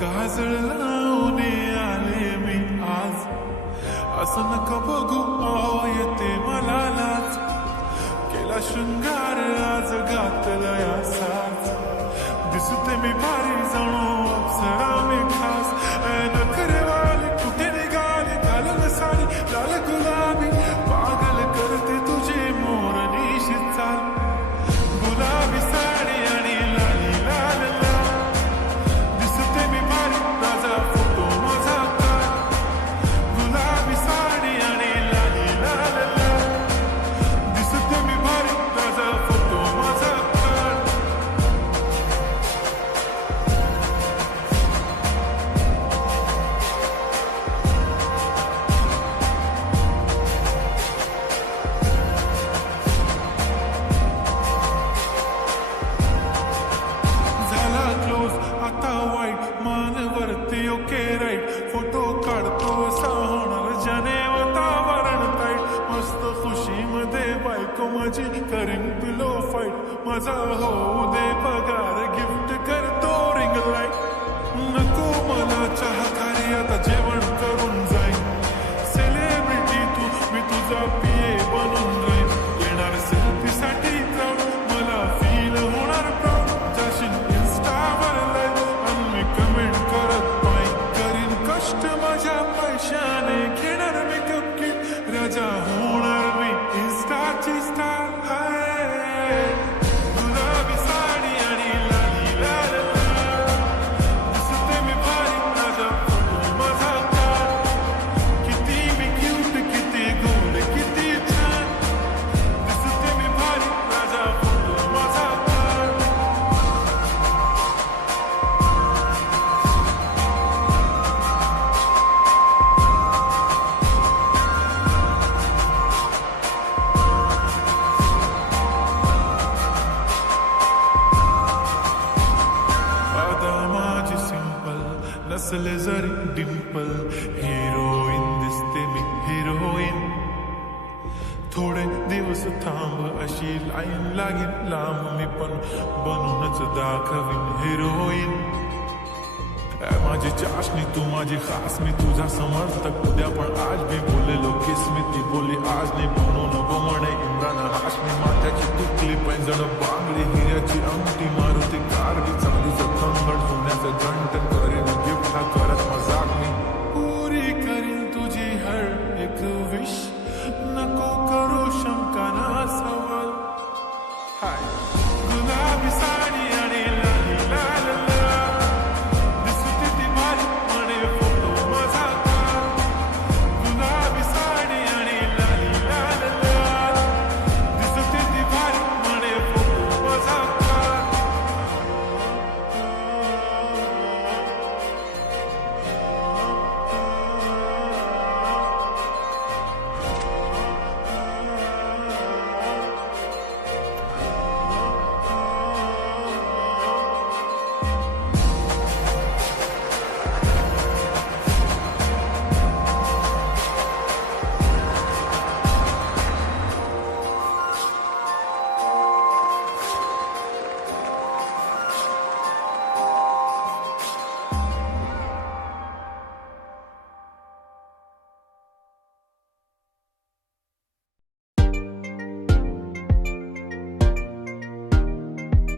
काजळ लावून आले मी आज, असं नका बघू येते मला लाज. केला शृंगार आज घातला साज, दिसते मी भारी जणू अप्सरा मी खास. नखरेवाली कुठे निघाली घालून साडी लाल गुलाबी, पागल करते तुझे मोरनीशी चाल. गुलाबी साडी आणि लाली लाल लाल, दिसते मी भारी माझा फोटो माझा काढ. गुलाबी साडी आणि लाली लाल लाल, दिसते मी भारी माझा फोटो माझा काढ. झाला क्लोज आता वाईट, मानवरती ओके राईट. फोटो काढतो असा होणार ज्याने वातावरण टाईट. मस्त खुशीमध्ये बायको माझी करीन पिलो फाईट. माझा होऊ दे पगार गिफ्ट करतो रिंग लाईट. नको मला चहाकारी आता जेवण करून जाईन. सेलिब्रिटी तू मी तुझा पिये बनून राहीन. येणार सेल्फी साठी क्राऊड, मला फील होणार प्राऊड. जाशील इन्स्टावर लाईव्ह आणि मी कमेंट करत पाय. करीन कष्ट माझ्या पैशाने, घेणार मेकअप किट. राजा होणार मी इन्स्टाची स्टार. गुलाबी साडी आणि लाली लाल लाल, दिसते मी भारी माझा फोटो माझा काढ. किती मी क्यूट किती गोड किती छान, दिसते मी भारी माझा फोटो माझा काढ. आता माझी सिंपल नसले जरी डिंपल, हिरोईन दिसते मी हिरोईन. थोडे दिवस थांब अशी लाईन लागेल लांब, मी पण बनूनच दाखवीन हिरोईन. माझी चाशनी तू माझी खास, मी तुझा समर्थक उद्या पण आज मी बोललेलो किस मी. ती बोली आज नाही बनवू नको म्हणे इम्रान हाशमी. माथ्याची तुकली पैंजण बांगडी, हिऱ्याची अंगठी मारुती कारवी.